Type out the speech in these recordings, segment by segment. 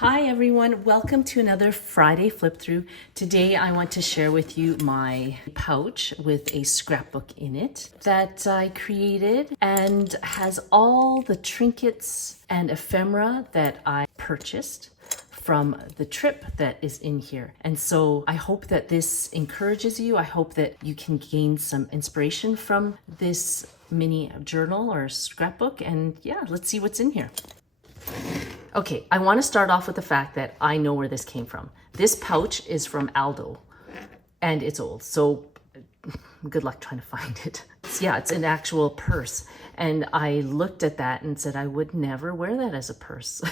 Hi everyone, welcome to another Friday flip through. Today I want to share with you my pouch with a scrapbook in it that I created and has all the trinkets and ephemera that I purchased from the trip that is in here. And so I hope that this encourages you. I hope that you can gain some inspiration from this mini journal or scrapbook. And yeah, let's see what's in here. Okay, I want to start off with the fact that I know where this came from. This pouch is from Aldo and it's old, so good luck trying to find it. Yeah, it's an actual purse. And I looked at that and said I would never wear that as a purse.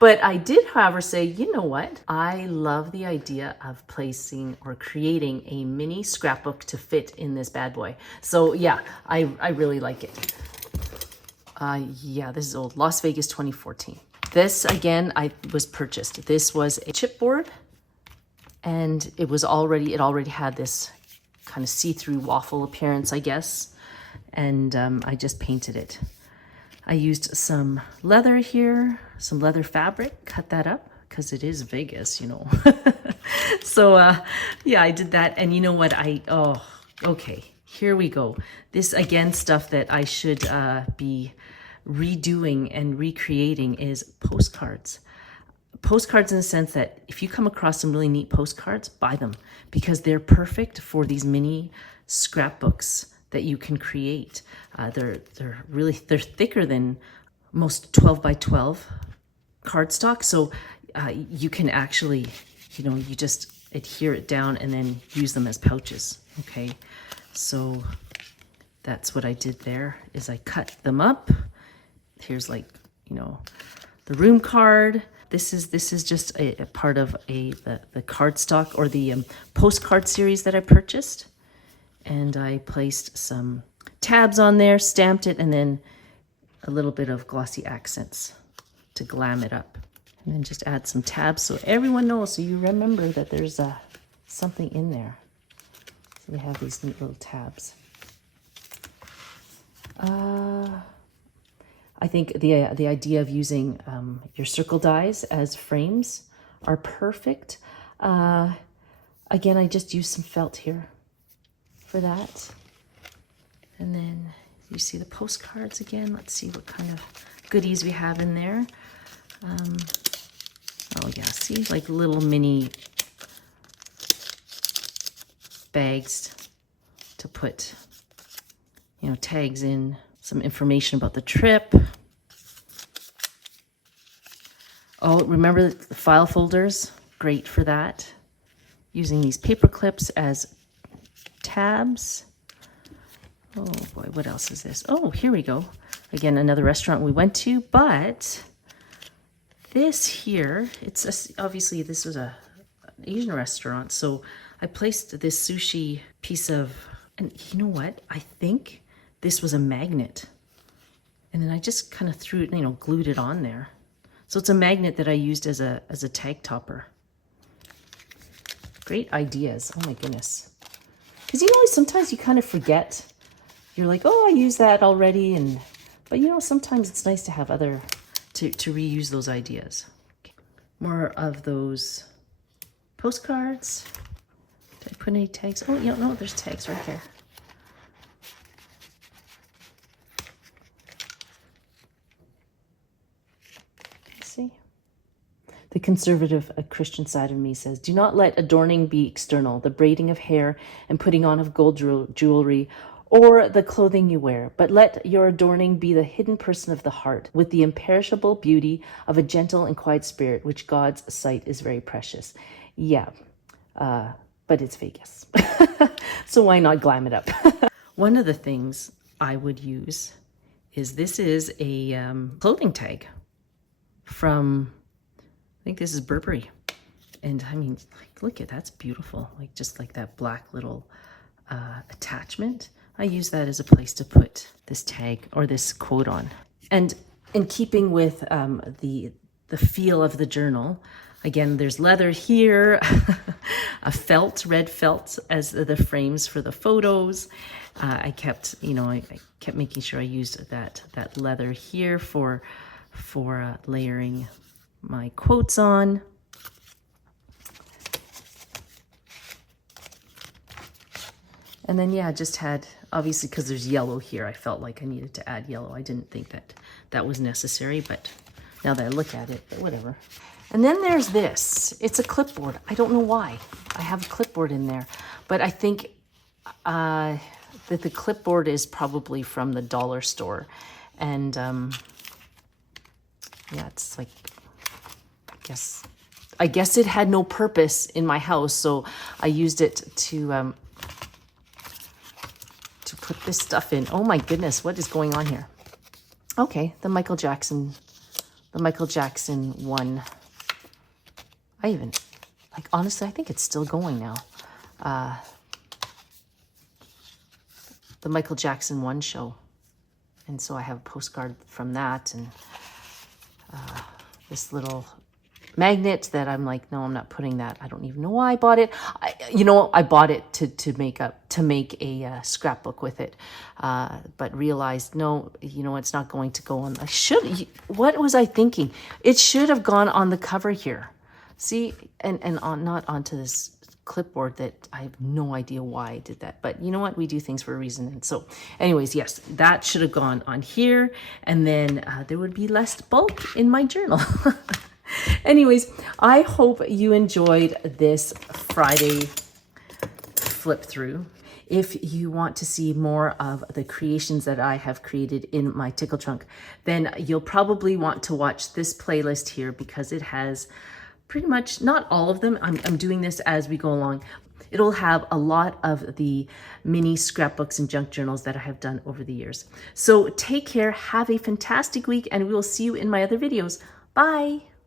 But I did, however, say, you know what? I love the idea of placing or creating a mini scrapbook to fit in this bad boy. So yeah, I really like it. Yeah, this is old. Las Vegas 2014. This, again, I was purchased. This was a chipboard, and it already had this kind of see-through waffle appearance, I guess. And I just painted it. I used some leather here, some leather fabric, cut that up, because it is Vegas, you know. So, yeah, I did that. And you know what? Okay, here we go. This, again, stuff that I should be redoing and recreating is postcards. Postcards in the sense that if you come across some really neat postcards, buy them because they're perfect for these mini scrapbooks that you can create. They're thicker than most 12 by 12 cardstock. So you can actually, you just adhere it down and then use them as pouches. Okay. So that's what I did there is I cut them up. Here's the room card. This is just a part of the cardstock or the postcard series that I purchased. And I placed some tabs on there, stamped it, and then a little bit of glossy accents to glam it up. And then just add some tabs so everyone knows, so you remember that there's something in there. So we have these neat little tabs. I think the idea of using your circle dies as frames are perfect. Again, I just used some felt here for that. And then you see the postcards again. Let's see what kind of goodies we have in there. Oh yeah, see, like little mini bags to put, tags in. Some information about the trip. Oh, remember the file folders? Great for that. Using these paper clips as tabs. Oh boy, what else is this? Oh, here we go. Again, another restaurant we went to, but this here, obviously this was an Asian restaurant, so I placed this sushi piece of, and you know what? I think this was a magnet. And then I just kind of threw it, glued it on there. So it's a magnet that I used as a tag topper. Great ideas. Oh my goodness. Because sometimes you kind of forget. You're like, oh, I used that already. But sometimes it's nice to have to reuse those ideas. Okay. More of those postcards. Did I put any tags? Oh, no, there's tags right here. The conservative Christian side of me says, do not let adorning be external, the braiding of hair and putting on of gold jewelry, or the clothing you wear, but let your adorning be the hidden person of the heart, with the imperishable beauty of a gentle and quiet spirit, which God's sight is very precious. Yeah, but it's Vegas. So why not glam it up? One of the things I would use this is a clothing tag from, I think this is Burberry. And I mean, look at that's beautiful. Just like that black little attachment. I use that as a place to put this tag or this quote on. And in keeping with the feel of the journal, again, there's leather here, a red felt as the frames for the photos. I kept making sure I used that leather here for layering my quotes on. And then, yeah, just had, obviously, because there's yellow here, I felt like I needed to add yellow. I didn't think that that was necessary, but now that I look at it, whatever. And then there's this. It's a clipboard. I don't know why. I have a clipboard in there, but I think that the clipboard is probably from the dollar store. And yeah, it's like, I guess it had no purpose in my house, so I used it to put this stuff in. Oh my goodness, what is going on here? Okay, the Michael Jackson one. I even, like, honestly, I think it's still going now. The Michael Jackson 1 show. And so I have a postcard from that, and this little magnet that I'm like, no, I'm not putting that. I don't even know why I bought it. I bought it to make a scrapbook with it, but realized, no, it's not going to go on. What was I thinking? It should have gone on the cover here. See, and not onto this clipboard that I have no idea why I did that. But you know what? We do things for a reason. And so anyways, yes, that should have gone on here. And then there would be less bulk in my journal. Anyways, I hope you enjoyed this Friday flip through. If you want to see more of the creations that I have created in my tickle trunk, then you'll probably want to watch this playlist here, because it has pretty much, not all of them, I'm doing this as we go along. It'll have a lot of the mini scrapbooks and junk journals that I have done over the years. So take care, have a fantastic week, and we will see you in my other videos. Bye.